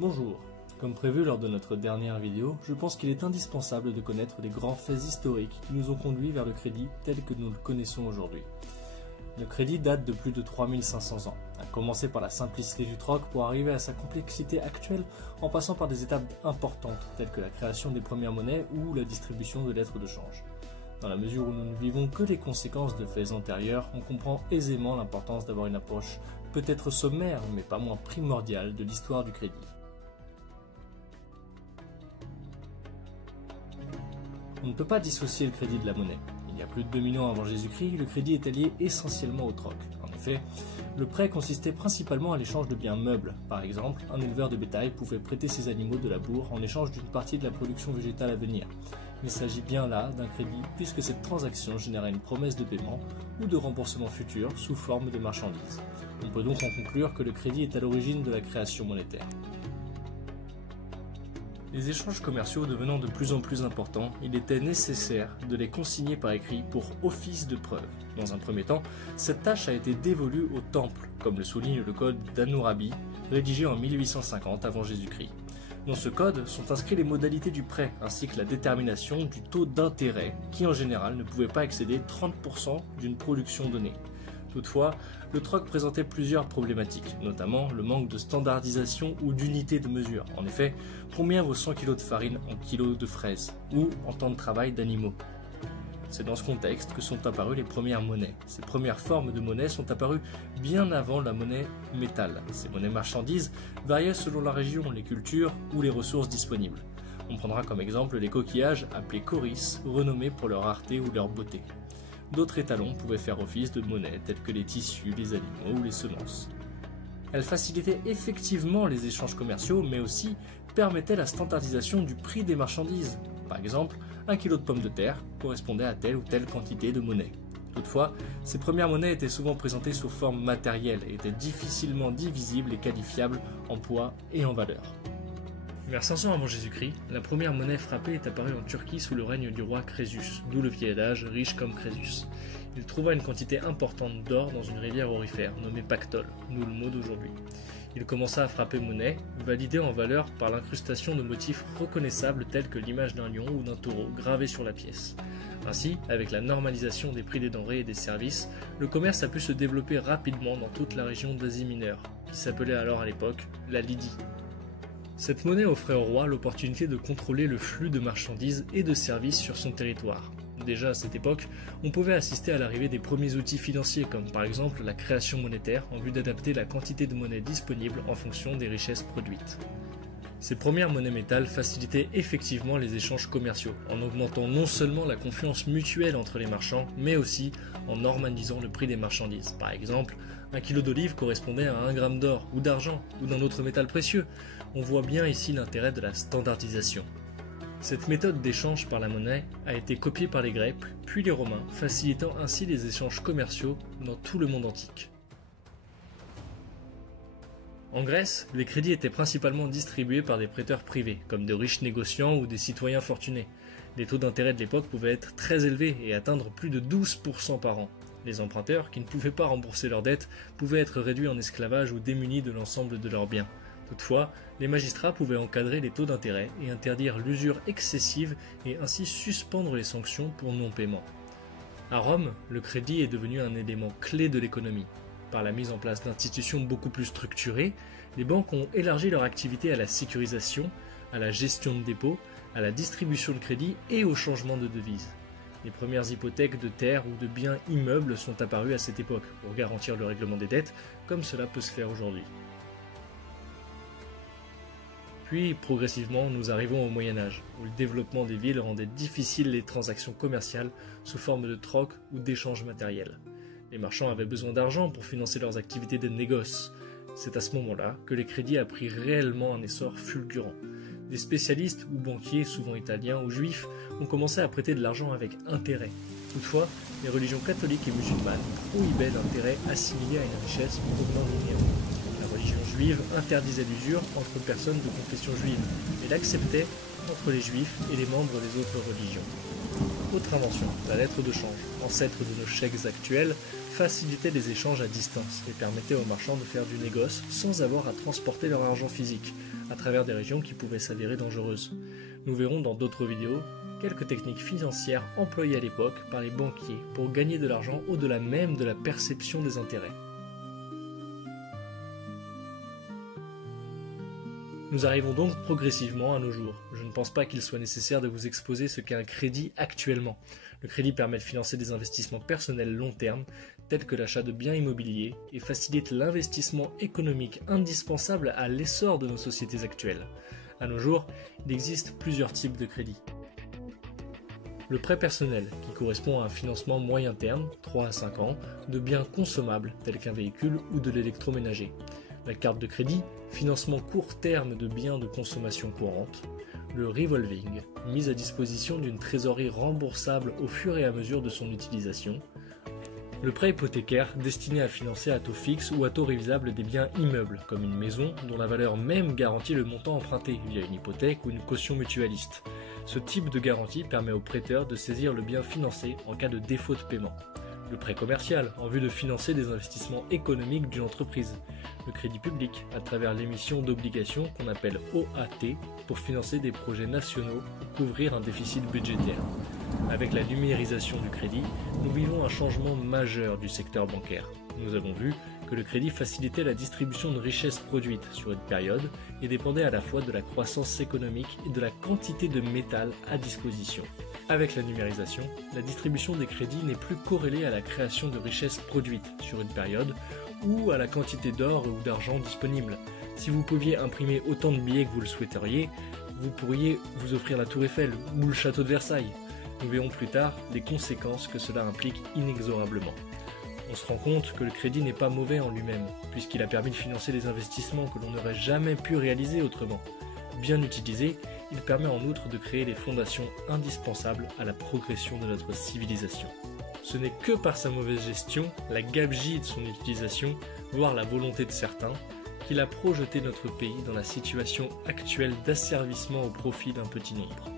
Bonjour. Comme prévu lors de notre dernière vidéo, je pense qu'il est indispensable de connaître les grands faits historiques qui nous ont conduits vers le crédit tel que nous le connaissons aujourd'hui. Le crédit date de plus de 3500 ans, à commencer par la simplicité du troc pour arriver à sa complexité actuelle en passant par des étapes importantes telles que la création des premières monnaies ou la distribution de lettres de change. Dans la mesure où nous ne vivons que les conséquences de faits antérieurs, on comprend aisément l'importance d'avoir une approche peut-être sommaire mais pas moins primordiale de l'histoire du crédit. On ne peut pas dissocier le crédit de la monnaie. Il y a plus de 2000 ans avant Jésus-Christ, le crédit était lié essentiellement au troc. En effet, le prêt consistait principalement à l'échange de biens meubles. Par exemple, un éleveur de bétail pouvait prêter ses animaux de labour en échange d'une partie de la production végétale à venir. Il s'agit bien là d'un crédit puisque cette transaction générait une promesse de paiement ou de remboursement futur sous forme de marchandises. On peut donc en conclure que le crédit est à l'origine de la création monétaire. Les échanges commerciaux devenant de plus en plus importants, il était nécessaire de les consigner par écrit pour office de preuve. Dans un premier temps, cette tâche a été dévolue au temple, comme le souligne le code d'Hammurabi, rédigé en 1850 avant Jésus-Christ. Dans ce code sont inscrits les modalités du prêt, ainsi que la détermination du taux d'intérêt, qui en général ne pouvait pas excéder 30% d'une production donnée. Toutefois, le troc présentait plusieurs problématiques, notamment le manque de standardisation ou d'unité de mesure. En effet, combien vaut 100 kg de farine en kg de fraises, ou en temps de travail d'animaux? C'est dans ce contexte que sont apparues les premières monnaies. Ces premières formes de monnaie sont apparues bien avant la monnaie métal. Ces monnaies marchandises variaient selon la région, les cultures ou les ressources disponibles. On prendra comme exemple les coquillages appelés choris, renommés pour leur rareté ou leur beauté. D'autres étalons pouvaient faire office de monnaie tels que les tissus, les animaux ou les semences. Elles facilitaient effectivement les échanges commerciaux, mais aussi permettaient la standardisation du prix des marchandises. Par exemple, 1 kg de pommes de terre correspondait à telle ou telle quantité de monnaie. Toutefois, ces premières monnaies étaient souvent présentées sous forme matérielle et étaient difficilement divisibles et qualifiables en poids et en valeur. Vers 500 avant Jésus-Christ, la première monnaie frappée est apparue en Turquie sous le règne du roi Crésus, d'où le vieil adage riche comme Crésus. Il trouva une quantité importante d'or dans une rivière aurifère nommée Pactole, d'où le mot d'aujourd'hui. Il commença à frapper monnaie, validée en valeur par l'incrustation de motifs reconnaissables tels que l'image d'un lion ou d'un taureau gravée sur la pièce. Ainsi, avec la normalisation des prix des denrées et des services, le commerce a pu se développer rapidement dans toute la région d'Asie mineure, qui s'appelait alors à l'époque la Lydie. Cette monnaie offrait au roi l'opportunité de contrôler le flux de marchandises et de services sur son territoire. Déjà à cette époque, on pouvait assister à l'arrivée des premiers outils financiers comme par exemple la création monétaire en vue d'adapter la quantité de monnaie disponible en fonction des richesses produites. Ces premières monnaies métal facilitaient effectivement les échanges commerciaux en augmentant non seulement la confiance mutuelle entre les marchands mais aussi en normalisant le prix des marchandises. Par exemple, 1 kg d'olive correspondait à 1 gramme d'or ou d'argent ou d'un autre métal précieux. On voit bien ici l'intérêt de la standardisation. Cette méthode d'échange par la monnaie a été copiée par les Grecs puis les Romains, facilitant ainsi les échanges commerciaux dans tout le monde antique. En Grèce, les crédits étaient principalement distribués par des prêteurs privés, comme de riches négociants ou des citoyens fortunés. Les taux d'intérêt de l'époque pouvaient être très élevés et atteindre plus de 12% par an. Les emprunteurs, qui ne pouvaient pas rembourser leurs dettes, pouvaient être réduits en esclavage ou démunis de l'ensemble de leurs biens. Toutefois, les magistrats pouvaient encadrer les taux d'intérêt et interdire l'usure excessive et ainsi suspendre les sanctions pour non-paiement. À Rome, le crédit est devenu un élément clé de l'économie. Par la mise en place d'institutions beaucoup plus structurées, les banques ont élargi leur activité à la sécurisation, à la gestion de dépôts, à la distribution de crédit et au changement de devises. Les premières hypothèques de terres ou de biens immeubles sont apparues à cette époque pour garantir le règlement des dettes, comme cela peut se faire aujourd'hui. Puis, progressivement, nous arrivons au Moyen-Âge, où le développement des villes rendait difficiles les transactions commerciales sous forme de troc ou d'échanges matériels. Les marchands avaient besoin d'argent pour financer leurs activités de négoce. C'est à ce moment-là que les crédits a pris réellement un essor fulgurant. Des spécialistes ou banquiers, souvent italiens ou juifs, ont commencé à prêter de l'argent avec intérêt. Toutefois, les religions catholiques et musulmanes prohibaient l'intérêt assimilé à une richesse provenant de minéraux. La religion juive interdisait l'usure entre personnes de confession juive, mais l'acceptait entre les juifs et les membres des autres religions. Autre invention, la lettre de change, ancêtre de nos chèques actuels, facilitait les échanges à distance et permettait aux marchands de faire du négoce sans avoir à transporter leur argent physique, à travers des régions qui pouvaient s'avérer dangereuses. Nous verrons dans d'autres vidéos quelques techniques financières employées à l'époque par les banquiers pour gagner de l'argent au-delà même de la perception des intérêts. Nous arrivons donc progressivement à nos jours. Je ne pense pas qu'il soit nécessaire de vous exposer ce qu'est un crédit actuellement. Le crédit permet de financer des investissements personnels long terme, tels que l'achat de biens immobiliers, et facilite l'investissement économique indispensable à l'essor de nos sociétés actuelles. À nos jours, il existe plusieurs types de crédits. Le prêt personnel, qui correspond à un financement moyen terme, 3 à 5 ans, de biens consommables, tels qu'un véhicule ou de l'électroménager. La carte de crédit, financement court terme de biens de consommation courante. Le revolving, mise à disposition d'une trésorerie remboursable au fur et à mesure de son utilisation. Le prêt hypothécaire, destiné à financer à taux fixe ou à taux révisable des biens immeubles, comme une maison dont la valeur même garantit le montant emprunté via une hypothèque ou une caution mutualiste. Ce type de garantie permet au prêteur de saisir le bien financé en cas de défaut de paiement. Le prêt commercial, en vue de financer des investissements économiques d'une entreprise. Le crédit public, à travers l'émission d'obligations qu'on appelle OAT, pour financer des projets nationaux ou couvrir un déficit budgétaire. Avec la numérisation du crédit, nous vivons un changement majeur du secteur bancaire. Nous avons vu que le crédit facilitait la distribution de richesses produites sur une période et dépendait à la fois de la croissance économique et de la quantité de métal à disposition. Avec la numérisation, la distribution des crédits n'est plus corrélée à la création de richesses produites sur une période ou à la quantité d'or ou d'argent disponible. Si vous pouviez imprimer autant de billets que vous le souhaiteriez, vous pourriez vous offrir la Tour Eiffel ou le château de Versailles. Nous verrons plus tard les conséquences que cela implique inexorablement. On se rend compte que le crédit n'est pas mauvais en lui-même, puisqu'il a permis de financer des investissements que l'on n'aurait jamais pu réaliser autrement. Bien utilisé, il permet en outre de créer les fondations indispensables à la progression de notre civilisation. Ce n'est que par sa mauvaise gestion, la gabegie de son utilisation, voire la volonté de certains, qu'il a projeté notre pays dans la situation actuelle d'asservissement au profit d'un petit nombre.